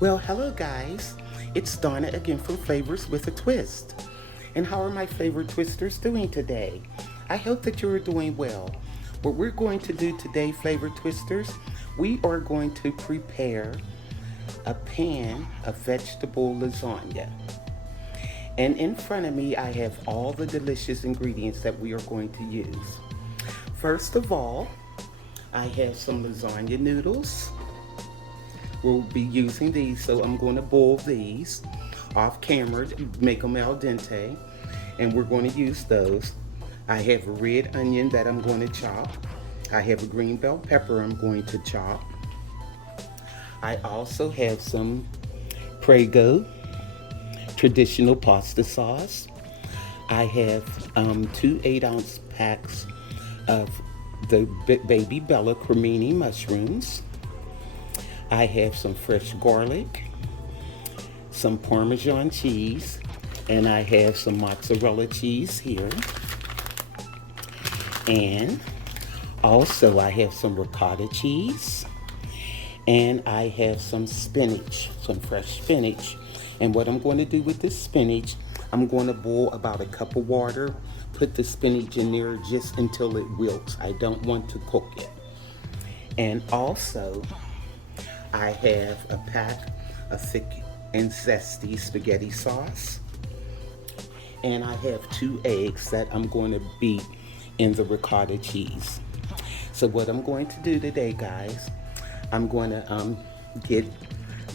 Well, hello guys. It's Donna again from Flavors with a Twist. And how are my favorite twisters doing today? I hope that you are doing well. What we're going to do today, flavor twisters, we are going to prepare a pan of vegetable lasagna. And in front of me, I have all the delicious ingredients that we are going to use. First of all, I have some lasagna noodles. We'll be using these, so I'm going to boil these off camera, make them al dente, and we're going to use those. I have a red onion that I'm going to chop. I have a green bell pepper I'm going to chop. I also have some Prego traditional pasta sauce. I have 2 8-ounce packs of the Baby Bella cremini mushrooms. I have some fresh garlic, some Parmesan cheese, and I have some Mozzarella Cheese here. And also I have some Ricotta Cheese, and I have some spinach, some fresh spinach. And what I'm going to do with this spinach, I'm going to boil about a cup of water, put the spinach in there just until it wilts. I don't want to cook it. And also, I have a pack of thick and zesty spaghetti sauce. And I have 2 eggs that I'm going to beat in the ricotta cheese. So what I'm going to do today, guys, I'm going to get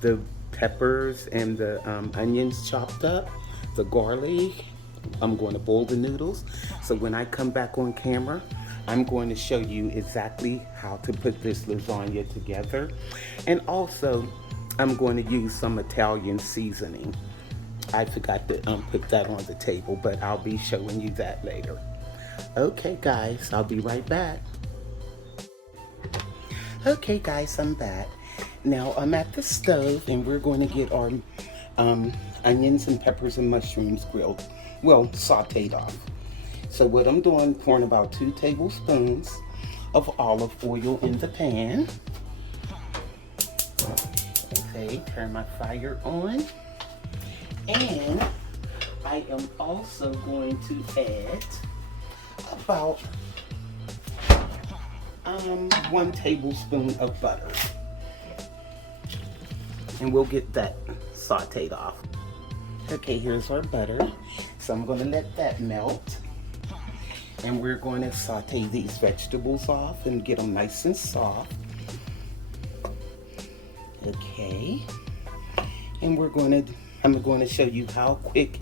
the peppers and the onions chopped up, the garlic. I'm going to boil the noodles. So when I come back on camera, I'm going to show you exactly how to put this lasagna together. And also, I'm going to use some Italian seasoning. I forgot to put that on the table, but I'll be showing you that later. Okay, guys, I'll be right back. Okay, guys, I'm back. Now, I'm at the stove, and we're going to get our onions and peppers and mushrooms grilled, well, sauteed off. So what I'm doing, pouring about 2 tablespoons of olive oil in the pan. Okay, turn my fire on. And I am also going to add about 1 tablespoon of butter. And we'll get that sauteed off. Okay, here's our butter. So I'm going to let that melt. And we're going to saute these vegetables off and get them nice and soft. Okay. And I'm going to show you how quick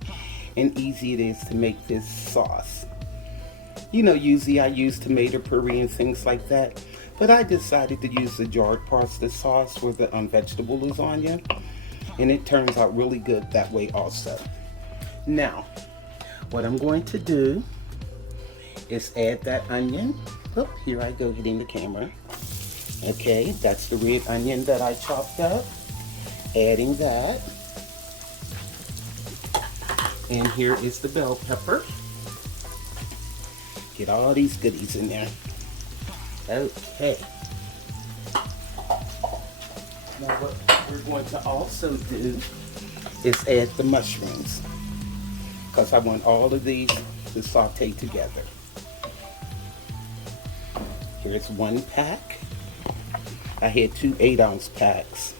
and easy it is to make this sauce. You know, usually I use tomato puree and things like that, but I decided to use the jarred pasta sauce for the vegetable lasagna, and it turns out really good that way also. Now, what I'm going to do is add that onion. Oh, here I go hitting the camera. Okay, that's the red onion that I chopped up. Adding that. And here is the bell pepper. Get all these goodies in there. Okay. Now what we're going to also do is add the mushrooms, because I want all of these to saute together. Here's 1 pack. I had 2 8-ounce packs.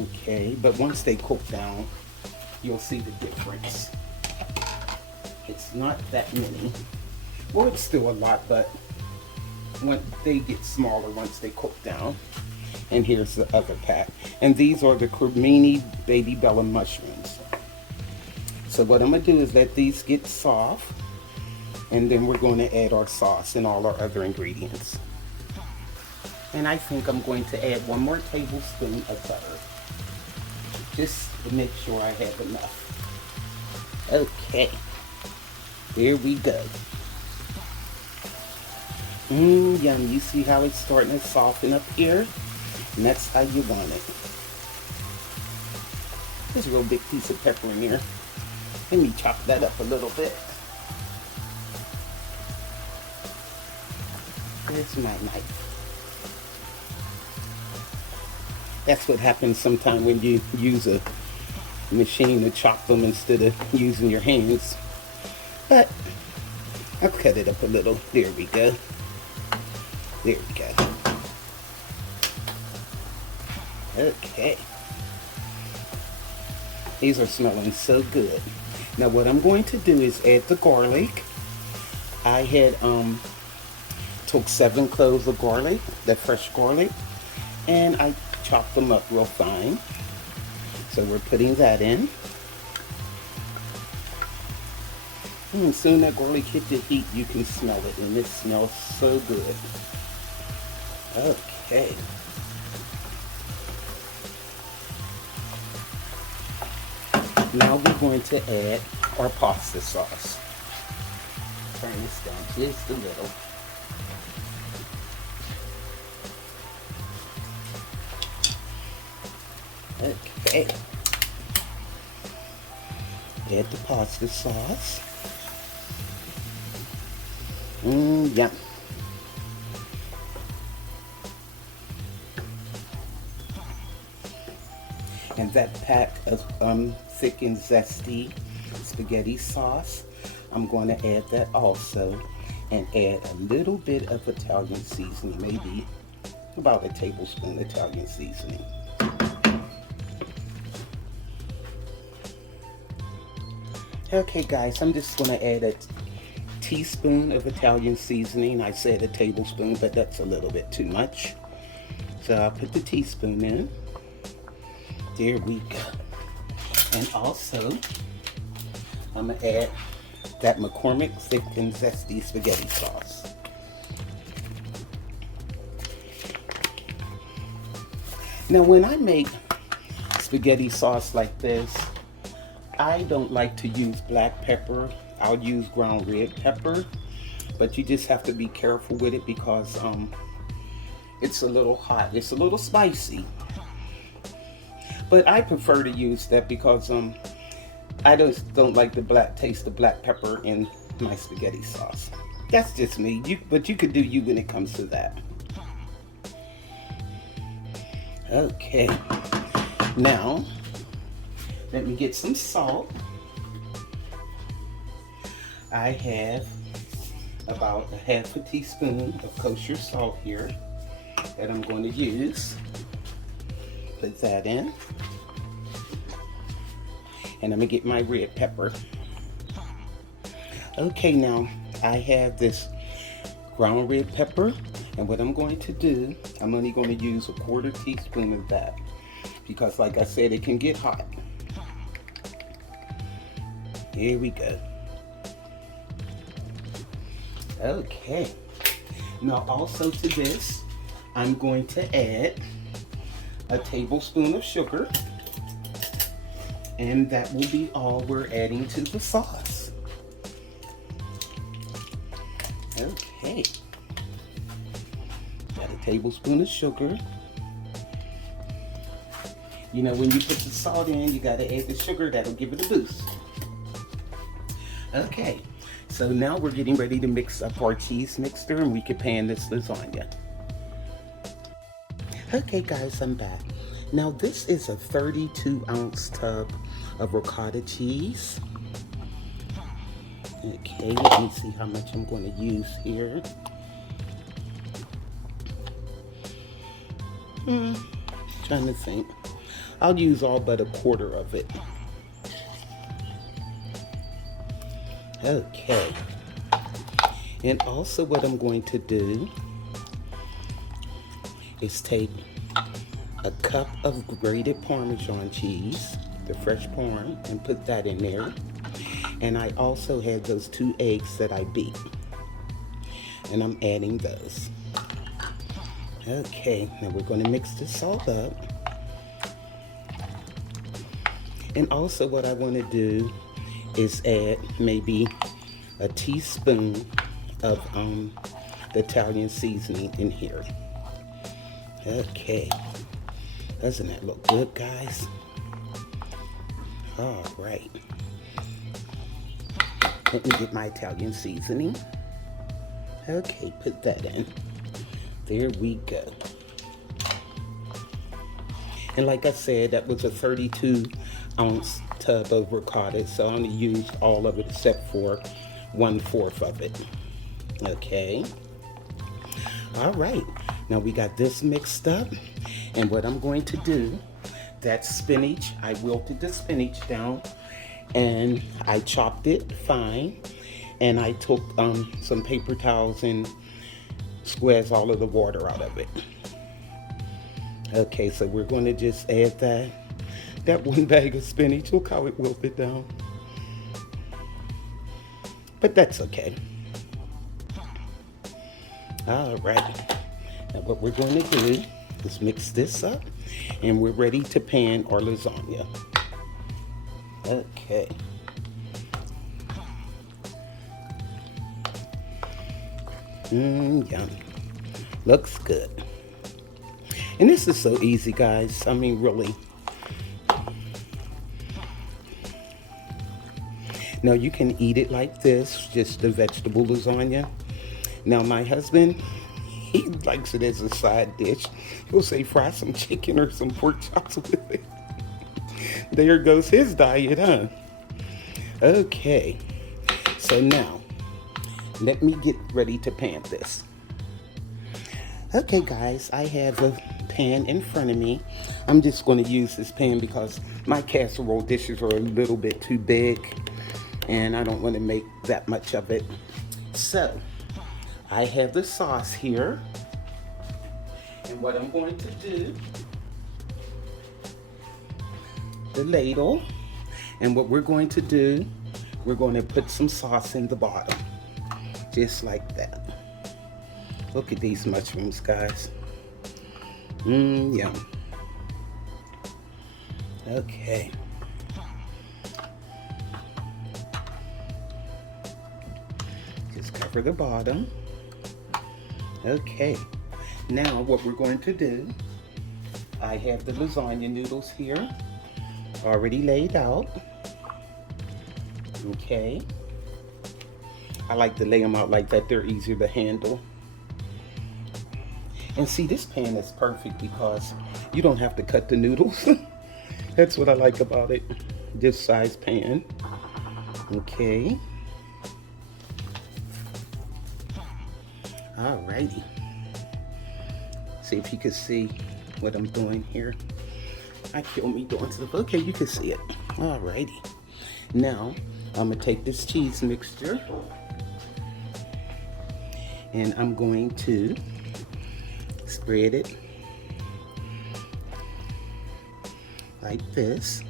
Okay, but once they cook down, you'll see the difference. It's not that many. Well, it's still a lot, but when they get smaller once they cook down. And here's the other pack. And these are the cremini Baby Bella mushrooms. So what I'm going to do is let these get soft. And then we're going to add our sauce and all our other ingredients. And I think I'm going to add 1 more tablespoon of butter, just to make sure I have enough. Okay, there we go. Yum. You see how it's starting to soften up here? And that's how you want it. There's a real big piece of pepper in here. Let me chop that up a little bit. There's my knife. That's what happens sometimes when you use a machine to chop them instead of using your hands. But I'll cut it up a little. There we go. There we go. Okay. These are smelling so good. Now what I'm going to do is add the garlic. I had took 7 cloves of garlic, the fresh garlic, and I chopped them up real fine. So we're putting that in. And soon that garlic hit the heat, you can smell it, and it smells so good. Okay. Now we're going to add our pasta sauce. Turn this down just a little. Okay. Add the pasta sauce. Yum. And that pack of thick and zesty spaghetti sauce, I'm going to add that also, and add a little bit of Italian seasoning, maybe about a tablespoon Italian seasoning. Okay guys, I'm just going to add a teaspoon of Italian seasoning. I said a tablespoon, but that's a little bit too much. So I'll put the teaspoon in. There we go. And also, I'm going to add that McCormick thick and zesty spaghetti sauce. Now when I make spaghetti sauce like this, I don't like to use black pepper. I'll use ground red pepper, but you just have to be careful with it because it's a little hot. It's a little spicy. But I prefer to use that because I don't like the taste of black pepper in my spaghetti sauce. That's just me. But you could do you when it comes to that. Okay. Now, let me get some salt. I have about a half a teaspoon of kosher salt here that I'm going to use. Put that in. And I'm going to get my red pepper. Okay, now I have this ground red pepper, and what I'm going to do, I'm only going to use a quarter teaspoon of that because like I said, it can get hot. Here we go. Okay. Now also to this, I'm going to add a tablespoon of sugar, and that will be all we're adding to the sauce. Okay. Got a tablespoon of sugar. You know, when you put the salt in, you got to add the sugar. That'll give it a boost. Okay, so now we're getting ready to mix up our cheese mixture, and we can pan this lasagna. Okay guys, I'm back. Now this is a 32-ounce tub of ricotta cheese. Okay, let me see how much I'm going to use here. Trying to think. I'll use all but a quarter of it. Okay. And also what I'm going to do is take a cup of grated Parmesan cheese, the fresh parm, and put that in there. And I also had those 2 eggs that I beat. And I'm adding those. Okay, now we're going to mix this all up. And also what I want to do is add maybe a teaspoon of the Italian seasoning in here. Okay, doesn't that look good, guys? All right, let me get my Italian seasoning. Okay, put that in. There we go. And like I said, that was a 32-ounce tub of ricotta, so I only used all of it except for 1/4 of it. Okay. All right. Now we got this mixed up, and what I'm going to do, that spinach, I wilted the spinach down, and I chopped it fine, and I took some paper towels and squeezed all of the water out of it. Okay, so we're going to just add that 1 bag of spinach. Look how it wilted down. But that's okay. All right. Now what we're going to do is mix this up, and we're ready to pan our lasagna. Okay. Yum. Looks good. And this is so easy, guys. I mean, really. Now you can eat it like this, just the vegetable lasagna. Now my husband, he likes it as a side dish. He'll say fry some chicken or some pork chops with it. There goes his diet, huh? Okay. So now, let me get ready to pan this. Okay, guys, I have a pan in front of me. I'm just going to use this pan because my casserole dishes are a little bit too big, and I don't want to make that much of it. So, I have the sauce here, and what I'm going to do, the ladle, and what we're going to do, we're going to put some sauce in the bottom, just like that. Look at these mushrooms, guys. Yum. Okay. Just cover the bottom. Okay. Now what we're going to do, I have the lasagna noodles here, already laid out. Okay. I like to lay them out like that. They're easier to handle. And see, this pan is perfect because you don't have to cut the noodles. That's what I like about it. This size pan. Okay. Alrighty. See if you can see what I'm doing here. I kill me doing stuff. Okay, you can see it. Alrighty. Now, I'm gonna take this cheese mixture and I'm going to spread it like this.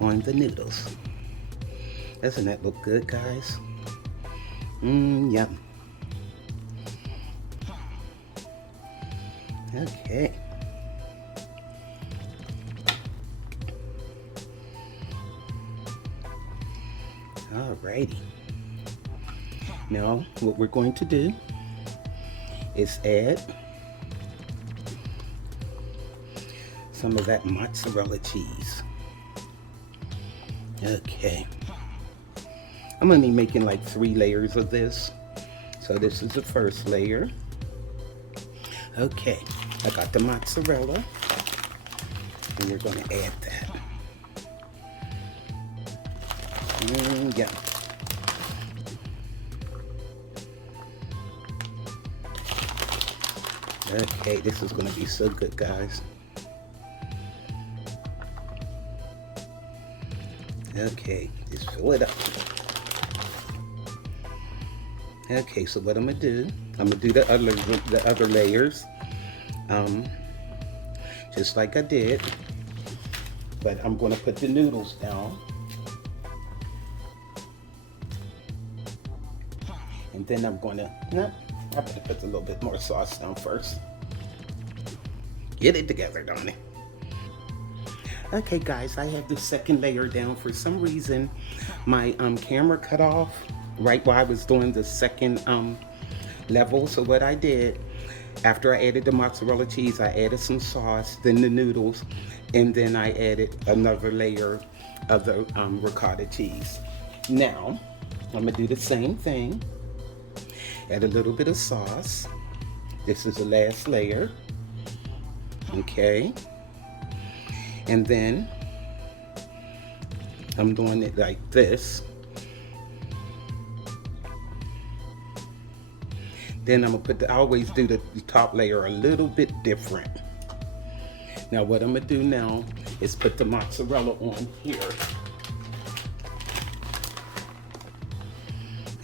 On the noodles. Doesn't that look good, guys? Yum. Okay. Alrighty. Now, what we're going to do is add some of that mozzarella cheese. Okay. I'm going to be making like 3 layers of this. So this is the first layer. Okay. I got the mozzarella. And we're going to add that. Yeah. Okay, this is going to be so good, guys. Okay, just fill it up. Okay, so what I'm going to do, I'm going to do the other layers. Just like I did. But I'm going to put the noodles down. And then I'm going to, I better put a little bit more sauce down first. Get it together, Donnie. Okay, guys, I have the second layer down. For some reason, my camera cut off right while I was doing the second level. So what I did, after I added the mozzarella cheese, I added some sauce, then the noodles, and then I added another layer of the ricotta cheese. Now, I'm gonna do the same thing. Add a little bit of sauce, This is the last layer. Okay. And then I'm doing it like this. Then I'm gonna I always do the top layer a little bit different. Now what I'm gonna do now is put the mozzarella on here.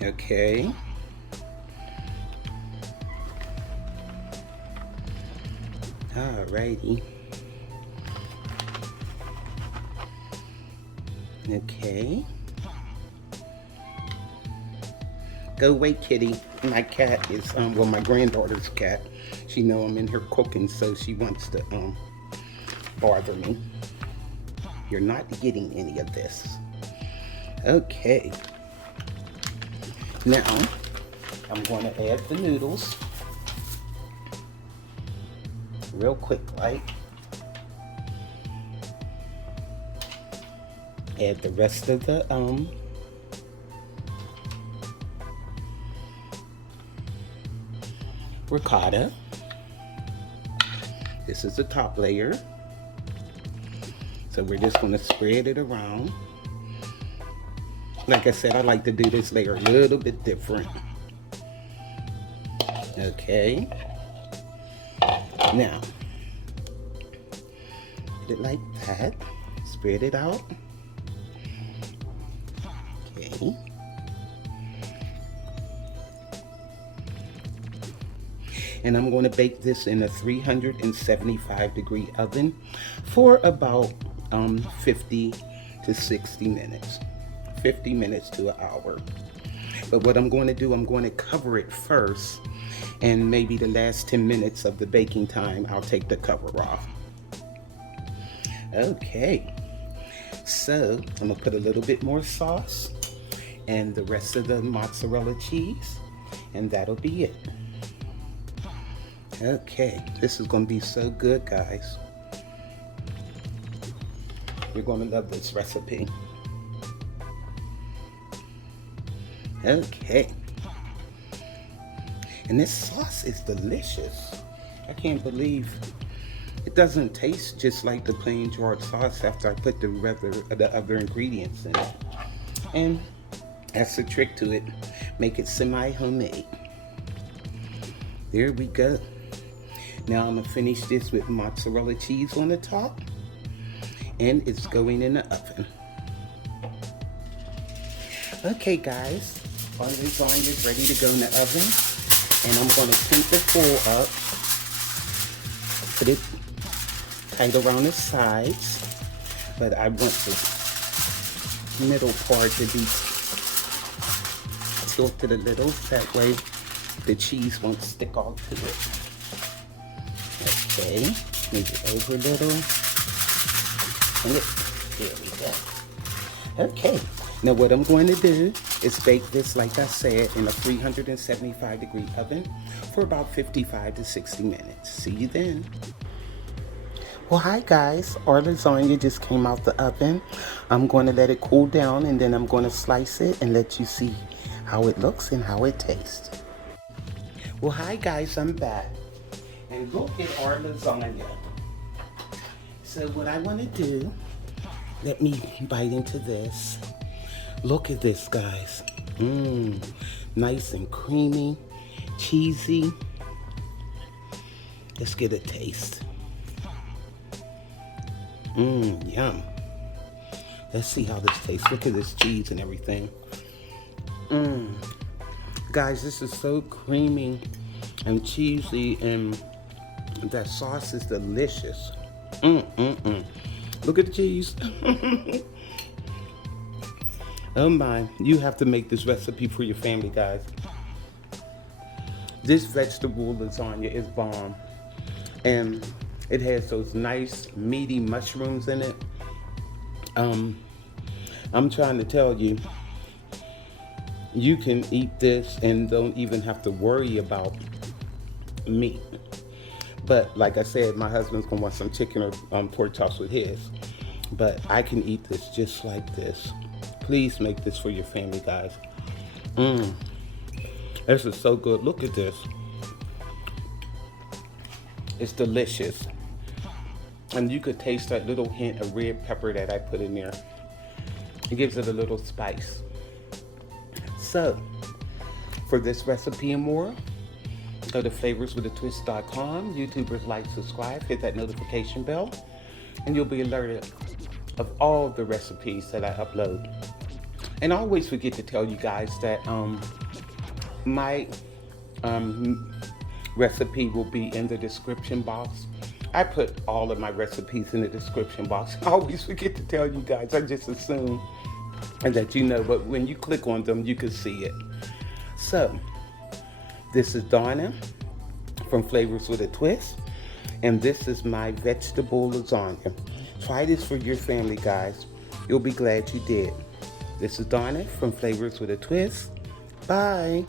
Okay. Alrighty. Okay. Go away, kitty. My cat is, well, my granddaughter's cat. She know I'm in here cooking, so she wants to, bother me. You're not getting any of this. Okay. Now, I'm going to add the noodles. Real quick, like. Add the rest of the, ricotta. This is the top layer. So we're just going to spread it around. Like I said, I like to do this layer a little bit different. Okay. Now, put it like that. Spread it out. Okay. And I'm going to bake this in a 375-degree oven for about 50 to 60 minutes. 50 minutes to an hour. But what I'm going to do, I'm going to cover it first, and maybe the last 10 minutes of the baking time, I'll take the cover off. Okay, so I'm going to put a little bit more sauce and the rest of the mozzarella cheese, and that'll be it. Okay, this is going to be so good, guys. You're going to love this recipe. Okay. And this sauce is delicious. I can't believe it doesn't taste just like the plain jarred sauce after I put the other ingredients in it. And that's the trick to it. Make it semi-homemade. There we go. Now I'm gonna finish this with mozzarella cheese on the top, and it's going in the oven. Okay, guys, our lasagna is ready to go in the oven, and I'm gonna put the foil up, put it tight around the sides, but I want the middle part to be tilted a little, that way the cheese won't stick all to it. Okay, move it over a little. And there we go. Okay, now what I'm going to do is bake this, like I said, in a 375-degree oven for about 55 to 60 minutes. See you then. Well, hi guys, our lasagna just came out the oven. I'm going to let it cool down, and then I'm going to slice it and let you see how it looks and how it tastes. Well, hi guys, I'm back. And look at our lasagna. So what I want to do, let me bite into this. Look at this, guys. Nice and creamy, cheesy. Let's get a taste. Yum. Let's see how this tastes. Look at this cheese and everything. Guys, this is so creamy and cheesy, and that sauce is delicious. Look at the cheese. Oh my, you have to make this recipe for your family, guys. This vegetable lasagna is bomb. And it has those nice meaty mushrooms in it. I'm trying to tell you, you can eat this and don't even have to worry about meat. But like I said, my husband's gonna want some chicken or pork chops with his. But I can eat this just like this. Please make this for your family, guys. This is so good. Look at this. It's delicious. And you could taste that little hint of red pepper that I put in there. It gives it a little spice. So, for this recipe and more, go to flavorswithatwist.com. YouTubers like, subscribe, hit that notification bell, and you'll be alerted of all the recipes that I upload. And I always forget to tell you guys that my recipe will be in the description box. I put all of my recipes in the description box. I always forget to tell you guys. I just assume and that you know, but when you click on them, you can see it. So, this is Donna from Flavors with a Twist, and this is my vegetable lasagna. Try this for your family, guys. You'll be glad you did. This is Donna from Flavors with a Twist. Bye.